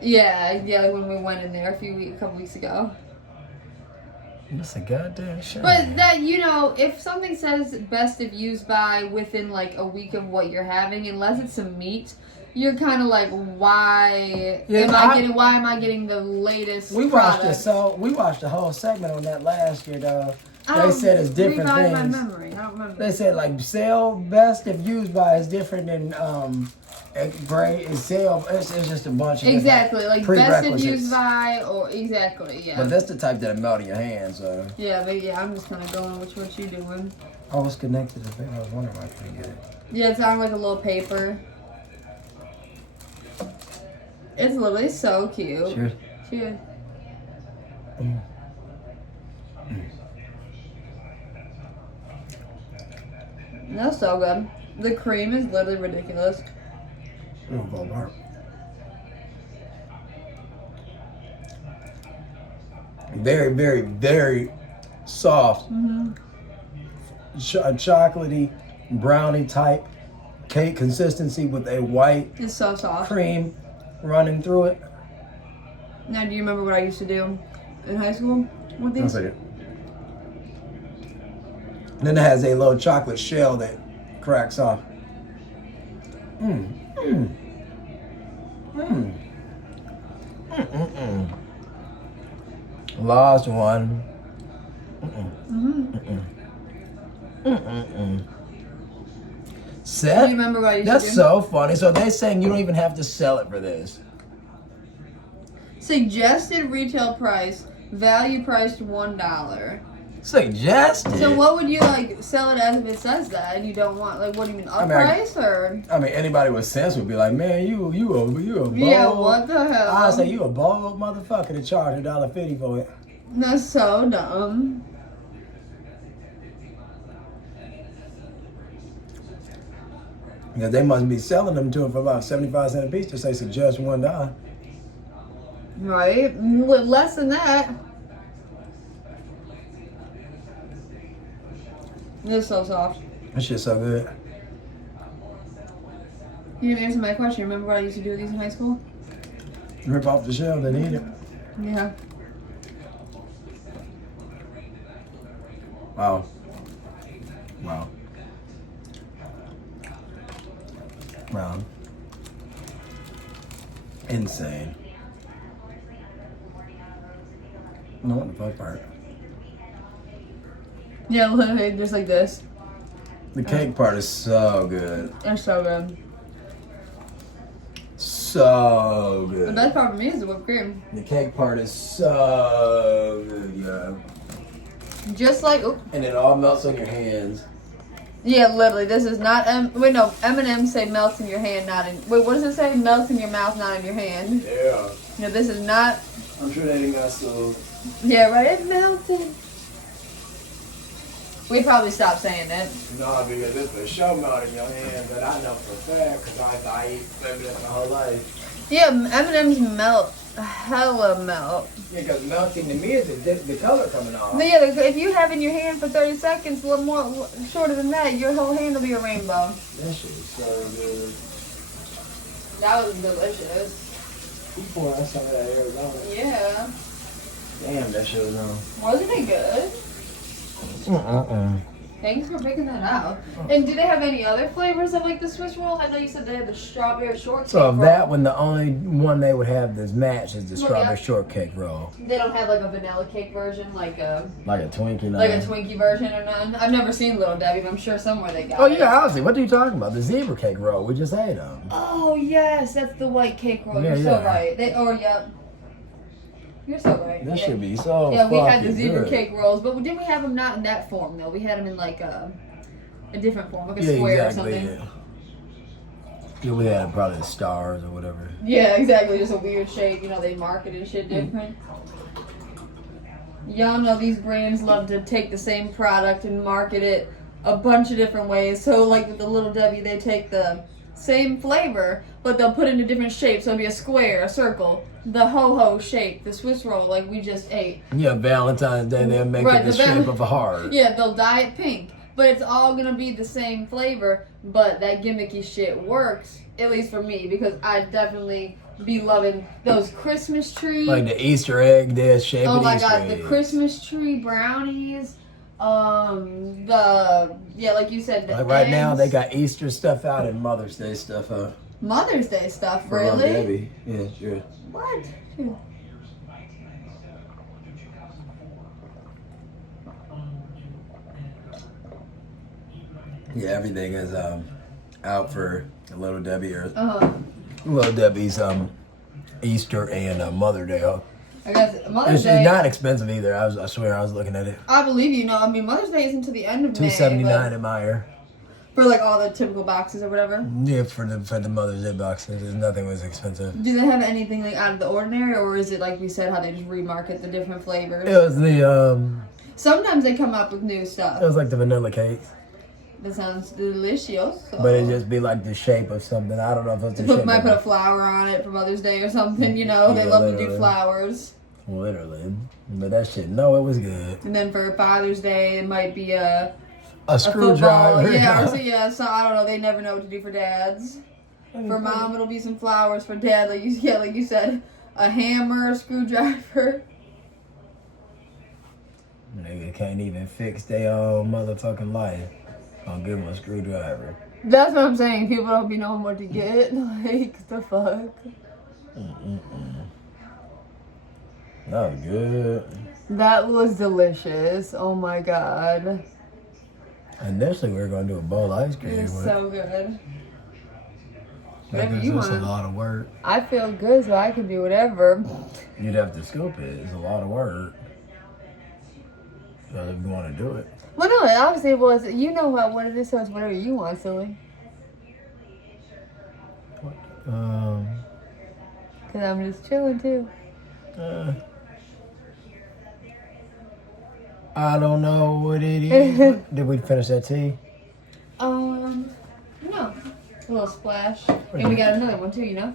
Yeah, like when we went in there a couple weeks ago. That's a goddamn shame. But that, if something says best if used by within like a week of what you're having, unless it's some meat, you're kind of like, why am I getting the latest product? We watched the whole segment on that last year, though. They said it's different things. My memory. I don't remember. They said like sell best if used by is different than sale. It's just a bunch of exactly like best if prerequisites. used by or exactly yeah. But that's the type that'll melt in your hands. So. Yeah, but yeah, I'm just kind of going with what you doing. I was connected to the thing. I was wondering why I couldn't get it. Yeah, it's on like a little paper. It's literally so cute. Cheers. Cheers. That's so good. The cream is literally ridiculous. Very, very, very soft. Chocolatey, brownie type cake consistency with a white It's so soft. cream running through it. Now, do you remember what I used to do in high school with these? Then it has a little chocolate shell that cracks off. Lost one. Set? Do you remember what I used to That's do? so funny. So they're saying you don't even have to sell it for this. Suggested retail price, value priced $1. Suggested? So what would you sell it as if it says that and you don't want what do you mean price or? I mean anybody with sense would be like, man, you a bold. Yeah, what the hell? I say you a bold motherfucker to charge $1.50 for it. That's so dumb. Yeah, they must be selling them to him for about 75 cents a piece to say suggest $1. Right? With less than that. This is so soft. That shit's so good. You didn't answer my question. Remember what I used to do with these in high school? Rip off the shell, then eat it. Yeah. Wow. Wow. Wow. Insane. No, what the fuck part? Yeah, literally just like this. The cake part is so good. It's so good. So The good. best part for me is the whipped cream. The cake part is so good, yeah. Just like, oop. And it all melts on your hands. Yeah, literally. This is not, wait, no. M&M's say melts in your hand, not in, wait, what does it say? Melts in your mouth, not in your hand. Yeah. No, this is not, I'm sure they didn't got so. yeah, right? It melted. We probably stopped saying it. No, because it's a show melt in your hands that I know for a fact because I eat M&M's my whole life. Yeah, M&M's melt. Hella melt. Yeah, because melting to me is the color coming off. But yeah, if you have in your hand for 30 seconds, a little more, shorter than that, your whole hand will be a rainbow. That shit is so good. That was delicious. Before I saw that Arizona. Yeah. Damn, that shit was on. Wasn't it good? Thanks for picking that out. And do they have any other flavors of like the Swiss roll? I know you said they had the strawberry shortcake So roll. that one, the only one they would have this match is the Well, strawberry yeah. shortcake roll. They don't have like a vanilla cake version, like a Twinkie. like a Twinkie version or none. I've never seen Little Debbie, but I'm sure somewhere they got Oh it. yeah, obviously. What are you talking about? The zebra cake roll. We just ate them. Oh yes, that's the white cake roll. Yeah, You're so yeah. right. Yep. You're so right. This yeah. should be so. Yeah, we had the fucking zebra good. cake rolls, but didn't we have them not in that form though? We had them in like a different form, like a Yeah, square exactly. or something. Yeah, we had probably the stars or whatever. Yeah, exactly. Just a weird shape. You know, they marketed shit different. Y'all know these brands love to take the same product and market it a bunch of different ways. So, like with the Little Debbie, they take the same flavor, but they'll put it into different shapes. So it'll be a square, a circle, the ho-ho shape, the Swiss roll like we just ate. Yeah, Valentine's Day they'll make Right, it the the shape of a heart. Yeah, they'll dye it pink. But it's all gonna be the same flavor, but that gimmicky shit works, at least for me, because I definitely be loving those Christmas trees. Like the Easter egg dish shape Oh of my Easter god, the eggs. Christmas tree brownies, like you said, the Like right now eggs. they got Easter stuff out and Mother's Day stuff out. Mother's Day stuff, For Little really? Debbie. Yeah, sure. What? Yeah, everything is out for Little Debbie or Uh-huh. Little Debbie's Easter and Mother Day. I guess Mother's It's Day. not expensive either. I swear I was looking at it. I believe you know. I mean, Mother's Day isn't until the end of May. $2.79 but in Meyer. for like all the typical boxes or whatever. Yeah, for the Mother's Day boxes, nothing was expensive. Do they have anything like out of the ordinary, or is it like we said, how they just remarket the different flavors? It was the Sometimes they come up with new stuff. it was like the vanilla cakes, That sounds delicious. but it just be like the shape of something. I don't know if it's the Put, shape. might of put a flower on it for Mother's Day or something. You know, they Yeah, love to do literally. flowers. Literally, but that shit. No, it was good. And then for Father's Day, it might be a A football. screwdriver. Yeah, so I don't know. They never know what to do for dads. For mom, it'll be some flowers. For dad, like you said, a hammer, a screwdriver. Nigga can't even fix their own motherfucking life. I'll give them a screwdriver. That's what I'm saying. People don't be knowing what to get. Like, the fuck? That was good. That was delicious. Oh my god. Initially, we were gonna do a bowl of ice cream. It was but so good. that Whatever gives you us a want. lot of work. I feel good, so I can do whatever. You'd have to scoop it. It's a lot of work. But if you want to do it. Well, no, it obviously was. You know what it is, so it's whatever you want, silly. Because I'm just chilling, too. I don't know what it is. Did we finish that tea? No. A little splash. And we got another one, too, you know?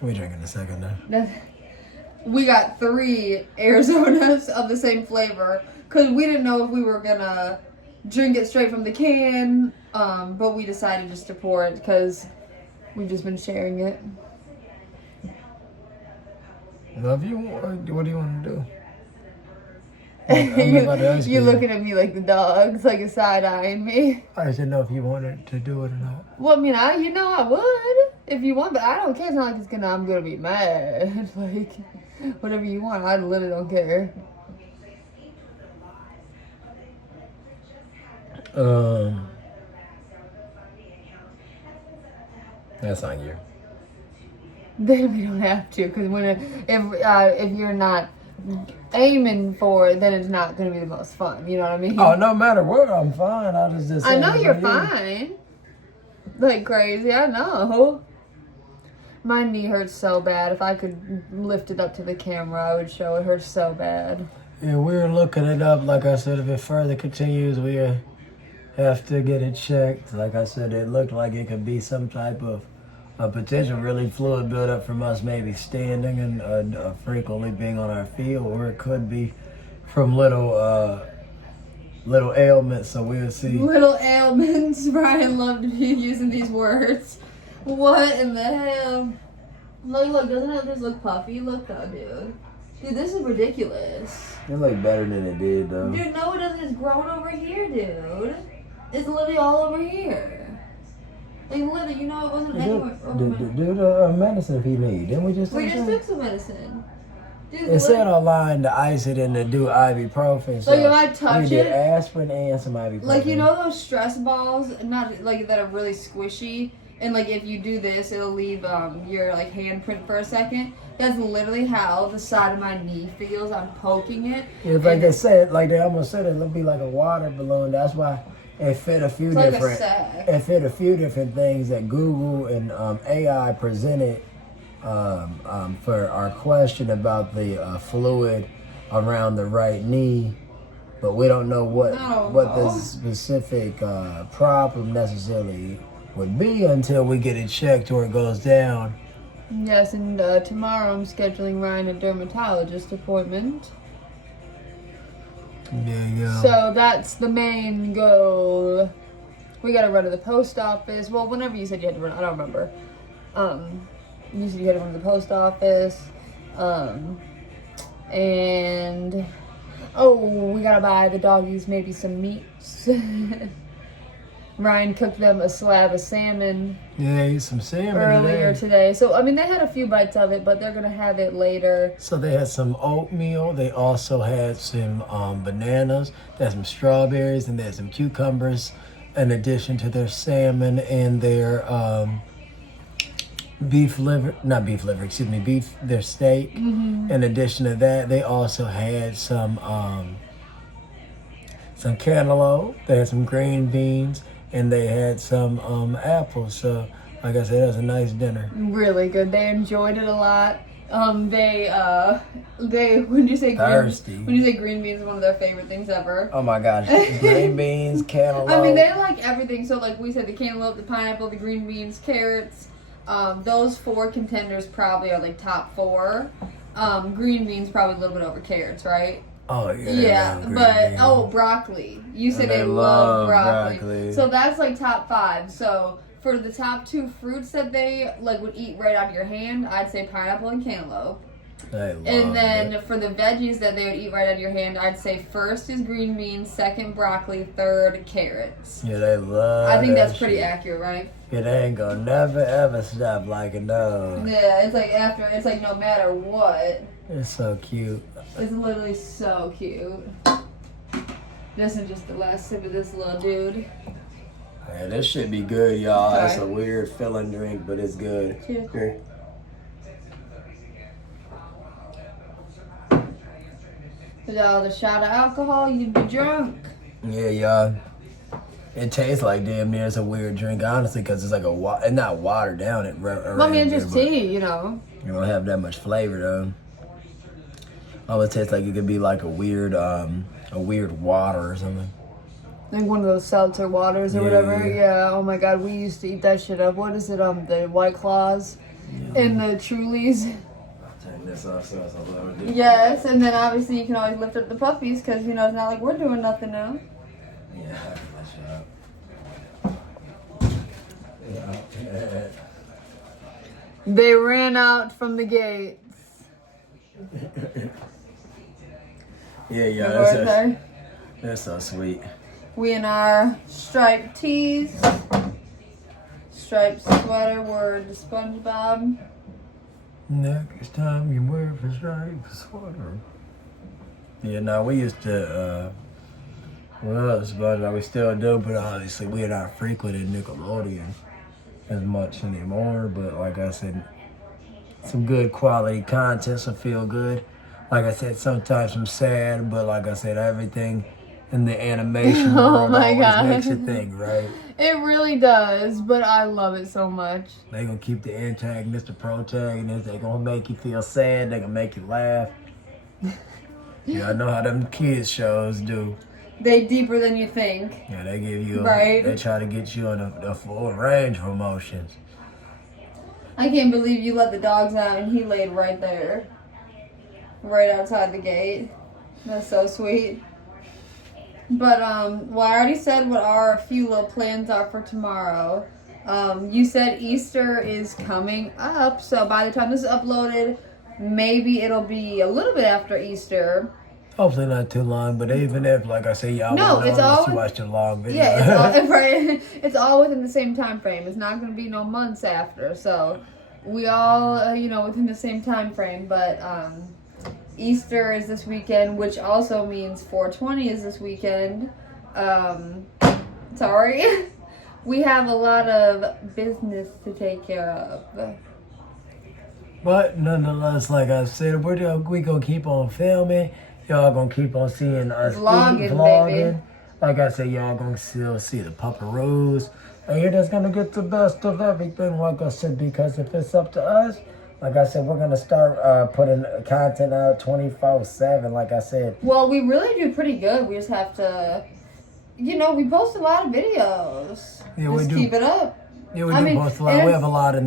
We drinking a second now. That's, we got 3 Arizonas of the same flavor because we didn't know if we were gonna drink it straight from the can, but we decided just to pour it because we've just been sharing it. Well, if you want, what do you want to do? You're looking at me like the dogs, like a side-eyeing me. I just didn't know if you wanted to do it or not. Well, I mean, I would if you want, but I don't care. It's not like I'm gonna be mad. Like, whatever you want, I literally don't care. That's on you. Then we don't have to, because if you're not aiming for it, then it's not going to be the most fun. You know what I mean? Oh, no matter what, I'm fine. I know you're fine. Like crazy, I know. My knee hurts so bad. If I could lift it up to the camera, I would show it hurts so bad. Yeah, we're looking it up. Like I said, if it further continues, we have to get it checked. Like I said, it looked like it could be some type of a potential really fluid buildup from us maybe standing and frequently being on our feet, or it could be from little ailments. So we'll see. Little ailments. Brian loved using these words. What in the hell? Look, doesn't this look puffy? Look though, dude. Dude, this is ridiculous. It looked better than it did, though. Dude, no, it doesn't. It's growing over here, dude. It's literally all over here. Like, literally, you know, it wasn't anywhere. Do the medicine if you need. Didn't we just We just took some medicine. Dude, it said online to ice it and to do ibuprofen. So like, if I touch we did aspirin and some ibuprofen. like, you know those stress balls, not like that are really squishy, and like if you do this, it'll leave your like handprint for a second. That's literally how the side of my knee feels. I'm poking it. It's like they said, like they almost said it'll be like a water balloon. That's why it fit a few different. It fit a few different things that Google and AI presented for our question about the fluid around the right knee, but we don't know what the specific problem necessarily would be until we get it checked or it goes down. Yes, and tomorrow I'm scheduling Ryan a dermatologist appointment. There you go. So that's the main goal. We gotta run to the post office. Well, whenever you said you had to run, I don't remember. You said you had to run to the post office. And we gotta buy the doggies maybe some meats. Ryan cooked them a slab of salmon. Yeah, ate some salmon earlier today. So, I mean, they had a few bites of it, but they're going to have it later. So they had some oatmeal. They also had some bananas. They had some strawberries, and they had some cucumbers in addition to their salmon and their their steak. Mm-hmm. In addition to that, they also had some cantaloupe. They had some green beans. And they had some apples. So, like I said, it was a nice dinner. Really good. They enjoyed it a lot. They when you say green beans is one of their favorite things ever. Oh my gosh, green beans, cantaloupe. I mean, they like everything. So, like we said, the cantaloupe, the pineapple, the green beans, carrots. Those 4 contenders probably are like top 4. Green beans probably a little bit over carrots, right? Oh yeah. Yeah, but broccoli. You said they love broccoli. So that's like top 5. So for the top 2 fruits that they like would eat right out of your hand, I'd say pineapple and cantaloupe. And then for the veggies that they would eat right out of your hand, I'd say first is green beans, second broccoli, third carrots. Yeah, they love. I think that's pretty accurate, right? Yeah, they ain't gonna never ever stop liking those. Yeah, it's like no matter what. It's so cute. It's literally so cute. This is just the last sip of this little dude. Yeah, this should be good, y'all. Right. It's a weird filling drink, but it's good. Cheers. Here. With all the shot of alcohol, you'd be drunk. Yeah, y'all. It tastes like damn near it's a weird drink, honestly, because it's like it's not watered down. It's just tea, you know. You don't have that much flavor, though. Almost tastes like it could be like a weird water or something. Like one of those seltzer waters or whatever. Yeah. Oh my God, we used to eat that shit up. What is it? The White Claws and the Trulies. so it's a little different. Yes, and then obviously you can always lift up the puppies because, you know, it's not like we're doing nothing now. Yeah, that's right. Yeah. They ran out from the gates. Yeah, that's so sweet. We in our striped tees, striped sweater, we're the SpongeBob. Next time you wear a striped sweater. Yeah, no, we used to, well, SpongeBob, we still do, but obviously we're not frequenting Nickelodeon as much anymore. But like I said, some good quality content, so feel good. Like I said, sometimes I'm sad, but like I said, everything in the animation world always makes you think, right? It really does, but I love it so much. They gonna keep the antagonist, the protagonist. They gonna make you feel sad. They gonna make you laugh. Yeah, I know how them kids shows do. They deeper than you think. Yeah, they give you, right? They try to get you in a full range of emotions. I can't believe you let the dogs out and he laid right there. Right outside the gate. That's so sweet. But, well, I already said what our few little plans are for tomorrow. You said Easter is coming up, so by the time this is uploaded, maybe it'll be a little bit after Easter. Hopefully not too long, but even if, like I say, y'all no, it's all you watch a long video. Yeah, it's all, right. It's all within the same time frame. It's not going to be no months after, so we all, you know, within the same time frame, but, Easter is this weekend, which also means 420 is this weekend. Sorry. We have a lot of business to take care of. But nonetheless, like I said, we gonna keep on filming. Y'all gonna keep on seeing us vlogging. Baby. Like I said, y'all gonna still see the pupperoos. And you're just gonna get the best of everything, like I said, because if it's up to us, like I said, we're going to start putting content out 24/7, like I said. Well, we really do pretty good. We just have to, you know, we post a lot of videos. Yeah, just we do. Keep it up. Yeah, we do post a lot. We have a lot in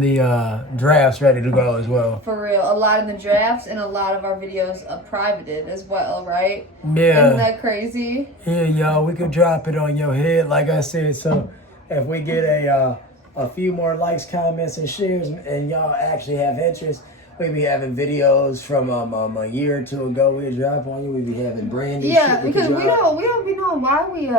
the drafts ready to go as well. For real. A lot in the drafts and a lot of our videos are privated as well, right? Yeah. Isn't that crazy? Yeah, y'all, we could drop it on your head, like I said. So if we get a few more likes, comments, and shares, and y'all actually have interest, we be having videos from a year or two ago. We drop on you. We be having brand new shit because we don't be knowing why we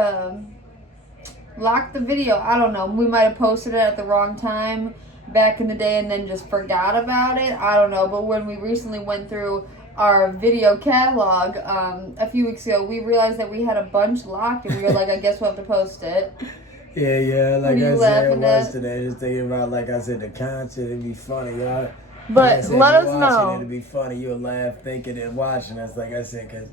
locked the video. I don't know. We might have posted it at the wrong time back in the day and then just forgot about it. I don't know. But when we recently went through our video catalog a few weeks ago, we realized that we had a bunch locked, and we were like, I guess we'll have to post it. Yeah, like I said, it was today. Just thinking about, like I said, the content, it'd be funny, y'all. But said, let us know. It'd be funny. You'll laugh thinking and watching us, like I said, because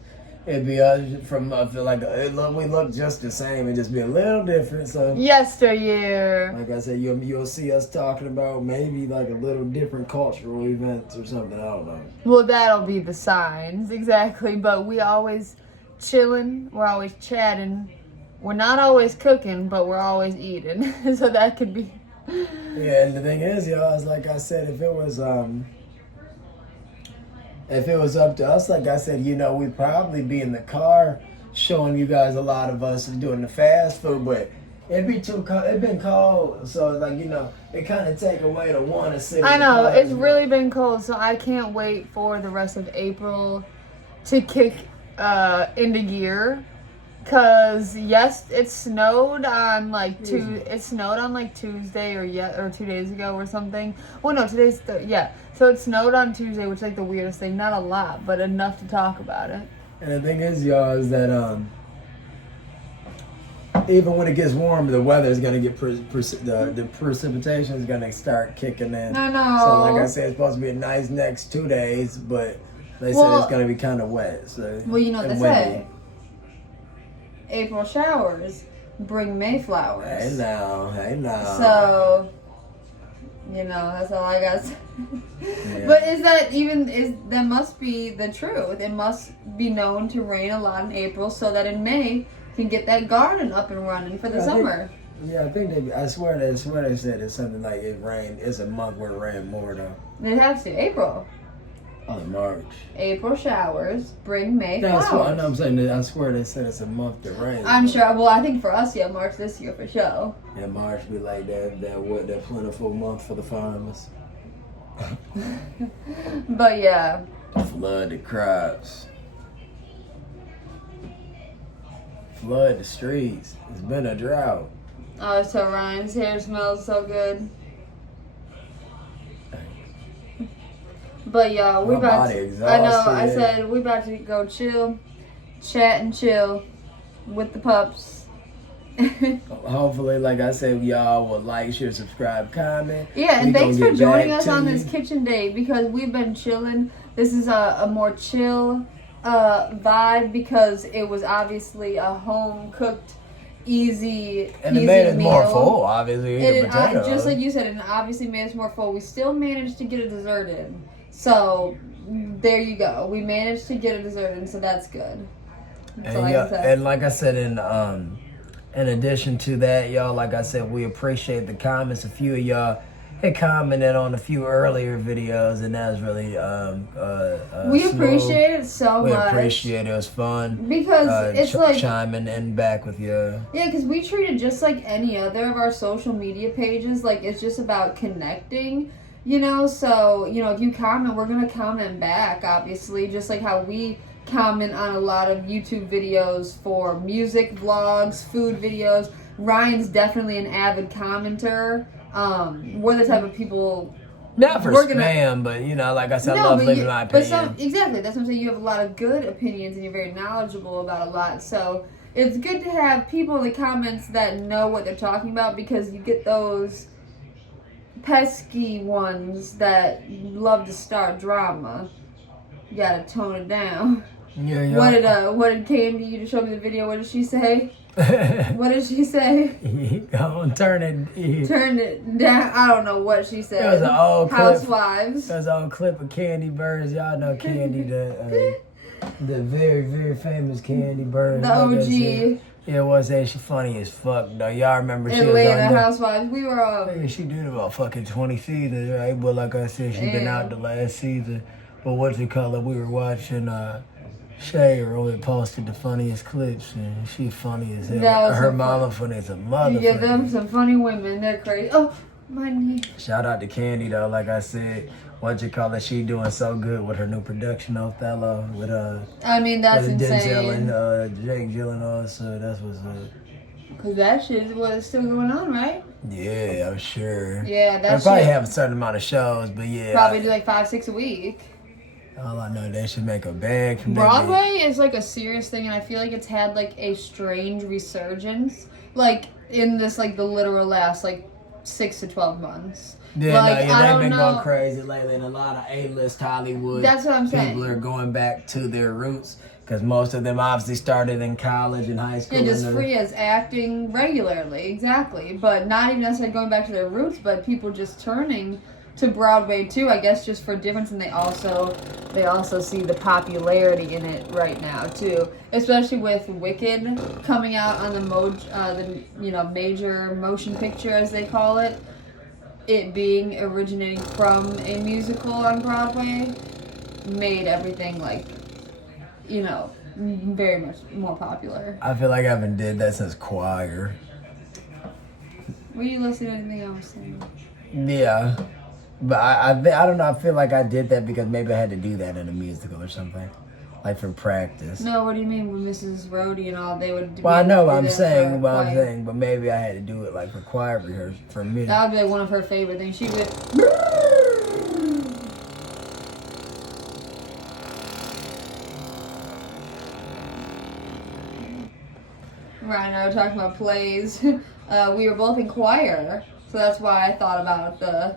it'd be us from, I feel like we look just the same. It'd just be a little different. So yesteryear. Like I said, you'll see us talking about maybe like a little different cultural events or something. I don't know. Well, that'll be the signs, exactly. But we always chilling. We're always chatting. We're not always cooking, but we're always eating. So that could be. Yeah, and the thing is, y'all, is like I said, if it was up to us, like I said, you know, we'd probably be in the car showing you guys a lot of us doing the fast food, but it'd be too cold. It'd been cold, so it's like, you know, it kind of take away the want to sit. I know, it's really been cold, so I can't wait for the rest of April to kick into gear. Cause yes, it snowed on like Tuesday or 2 days ago or something. Well, no, so it snowed on Tuesday, which is like the weirdest thing. Not a lot, but enough to talk about it. And the thing is, y'all, is that even when it gets warm, the weather is gonna get the precipitation is gonna start kicking in. I know. So like I said, it's supposed to be a nice next 2 days, but they said it's gonna be kind of wet. So well, you know what they say. April showers bring May flowers. Hey now. So, you know, that's all I got to say. Yeah. But that must be the truth. It must be known to rain a lot in April so that in May you can get that garden up and running for the summer. Yeah, I think they. I swear they said it's something like it rained. It's a month where it rained more though. It has to. April. Oh, March. April showers bring May No, flowers. I know. I'm saying that. I swear they said it's a month that rains. I'm sure. Well, I think for us, yeah, March this year for sure. Yeah, March be like that plentiful month for the farmers. But yeah. Flood the crops. Flood the streets. It's been a drought. Oh, so Ryan's hair smells so good. But y'all, we My about body to, exhausted. I know, I said we about to go chill, chat and chill with the pups. Hopefully, like I said, y'all will like, share, subscribe, comment. Yeah, and We thanks gonna for get joining back us to on you. this kitchen date because we've been chilling. This is a more chill vibe because it was obviously a home cooked, easy, And it easy made us meal. more full, obviously. It, just like you said, it obviously made us more full. We still managed to get a dessert in. So, there you go. We managed to get a dessert in, so that's good. That's all I can say. And like I said, in addition to that, y'all, like I said, we appreciate the comments. A few of y'all had commented on a few earlier videos, and that was really We smooth. appreciate it so We much. appreciate it. It was fun. Because it's like... chiming in back with you. Yeah, because we treat it just like any other of our social media pages. Like, it's just about connecting, you know? So, you know, if you comment, we're going to comment back, obviously. Just like how we comment on a lot of YouTube videos for music, vlogs, food videos. Ryan's definitely an avid commenter. We're the type of people... Not for We're spam, but, you know, like I said, I love leaving my opinion. Exactly, that's what I'm saying. You have a lot of good opinions and you're very knowledgeable about a lot. So it's good to have people in the comments that know what they're talking about because you get those pesky ones that love to start drama. You gotta tone it down. Yeah. What did Candy, you just showed me the video, what did she say? What did she say? Go turn it. Turn it down. I don't know what she said. It was an old Housewives. Clip. It was an old clip of Candy Burns. Y'all know Candy, the very, very famous Candy Burns. The OG. Yeah, was that she funny as fuck though. Y'all remember she was Atlanta on the Housewives. We were Yeah, she did about fucking 20 seasons, right? But like I said, she been out the last season. But what you call it? We were watching Shay only posted the funniest clips, and she funny as hell. Her mama funny as a motherfucker. Yeah, them some funny women. They're crazy. Oh, my knee. Shout out to Candy though. Like I said, what you call it? She doing so good with her new production, Othello, with I mean, that's with insane. Denzel and Jake Gyllenhaal. So that's what's up. Cause that shit was still going on, right? Yeah, I'm sure. Yeah, They that probably shit. have a certain amount of shows, but yeah. Probably do like 5-6 a week. All I know, they should make a bag from Broadway is like a serious thing, and I feel like it's had like a strange resurgence, like in this like the literal last like 6 to 12 months. Yeah, like, they've been going crazy lately, and a lot of A-list Hollywood That's what I'm saying. people are going back to their roots because most of them obviously started in college and high school. Yeah, just free as acting regularly, exactly. But not even necessarily going back to their roots, but people just turning to Broadway too, I guess just for difference, and they also see the popularity in it right now too, especially with Wicked coming out on the major motion picture as they call it. It being originating from a musical on Broadway made everything very much more popular. I feel like I haven't did that since choir. Were you listening to anything I was saying? Yeah, but I don't know. I feel like I did that because maybe I had to do that in a musical or something, like for practice. No, what do you mean? With Mrs. Rhodey and all, they would. Well, I know what I'm saying, but maybe I had to do it like for choir rehearsal for me. That would be like one of her favorite things. She'd be like, Ryan and I were talking about plays. We were both in choir, so that's why I thought about the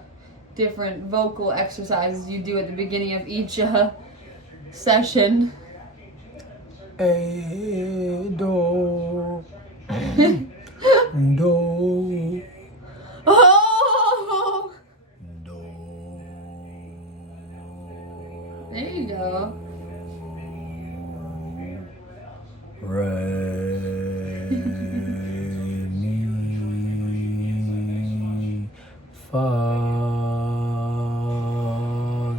different vocal exercises you do at the beginning of each session. A, do, do, Oh! do. There you go. Re, mi, Fa,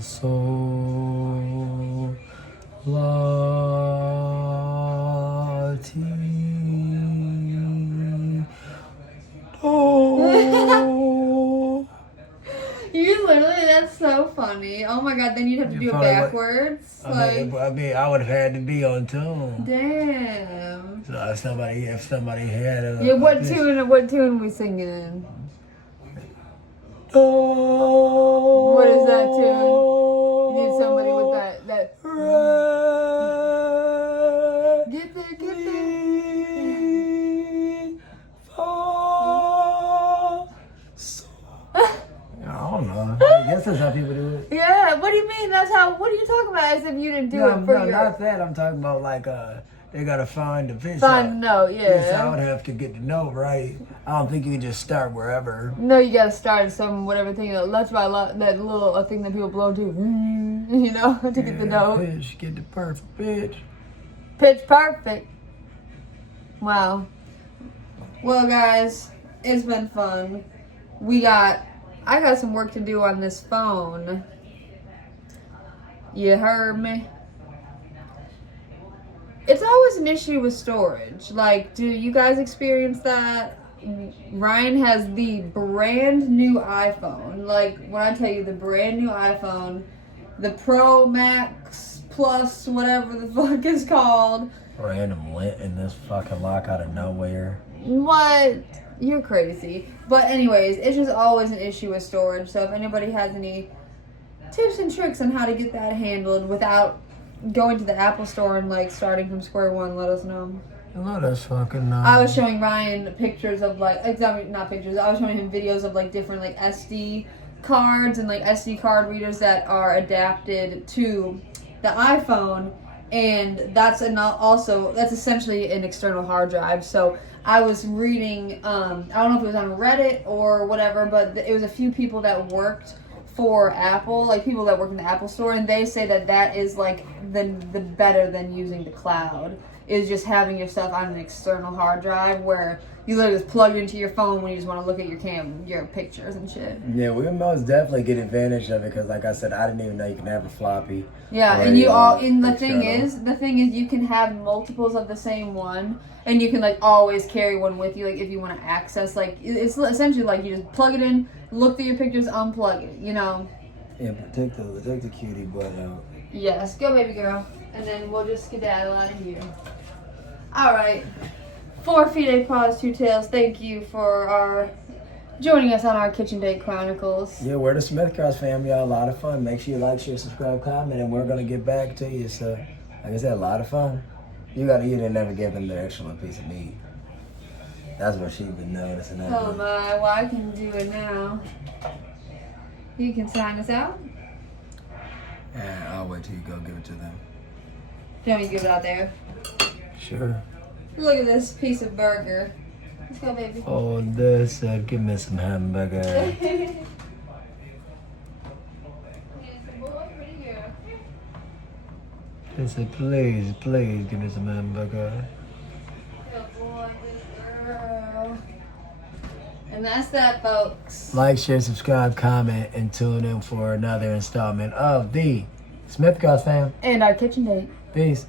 sol, la, ti, do. You literally, that's so funny. Oh my god, then you'd have to do it backwards. I mean, I would have had to be on tune. Damn. So if somebody had a... Yeah, what tune we singing in? Oh, what is that tune? You need somebody with that. Get there. I don't know. I guess that's how people do it. Yeah, what do you mean? What are you talking about as if you didn't do it for your... No, not that. I'm talking about like, they gotta find the pitch. Find the note, yeah. Yes, I would have to get the note right. I don't think you can just start wherever. No, you gotta start whatever thing. That's why that little thing that people blow to, you know, to get the note. Pitch, get the perfect pitch. Pitch perfect. Wow. Well, guys, it's been fun. I got some work to do on this phone. You heard me? It's always an issue with storage. Like, do you guys experience that? Ryan has the brand new iPhone. Like, when I tell you the brand new iPhone, the Pro Max Plus, whatever the fuck is called. Random lint in this fucking lock out of nowhere. What? You're crazy. But anyways, it's just always an issue with storage. So if anybody has any tips and tricks on how to get that handled without going to the Apple store and like starting from square one, let us know. Let us fucking know. I was showing Ryan pictures of like, not pictures, I was showing him videos of like different like SD cards and like SD card readers that are adapted to the iPhone, and that's essentially an external hard drive. So I was reading, I don't know if it was on Reddit or whatever, but it was a few people that worked for Apple, like people that work in the Apple store, and they say that is like the better than using the cloud, is just having your stuff on an external hard drive where you literally just plug it into your phone when you just want to look at your pictures and shit. Yeah, we most definitely get advantage of it because, like I said, I didn't even know you can have a floppy. Yeah, and the thing is you can have multiples of the same one, and you can like always carry one with you, like if you want to access, like it's essentially like you just plug it in, look through your pictures, unplug it, you know. Yeah, but take the cutie butt out. Yes, go baby girl, and then we'll just skedaddle out of here. All right. 4 feet, 8 paws, 2 tails. Thank you for joining us on our Kitchen Date Chronicles. Yeah, we're the Smith Cross family. A lot of fun. Make sure you like, share, subscribe, comment, and we're gonna get back to you. So, like I said, a lot of fun. You didn't never give them the extra piece of meat. That's what she's been noticing. Oh my, well I can do it now. You can sign us out. And I'll wait till you go give it to them. Do you want me to give it out there? Sure. Look at this piece of burger. Let's go, baby. Oh, this, give me some hamburger. They said, please, give me some hamburger. Good boy, good girl. And that's that, folks. Like, share, subscribe, comment, and tune in for another installment of the Smith Cross fam. And our Kitchen Date. Peace.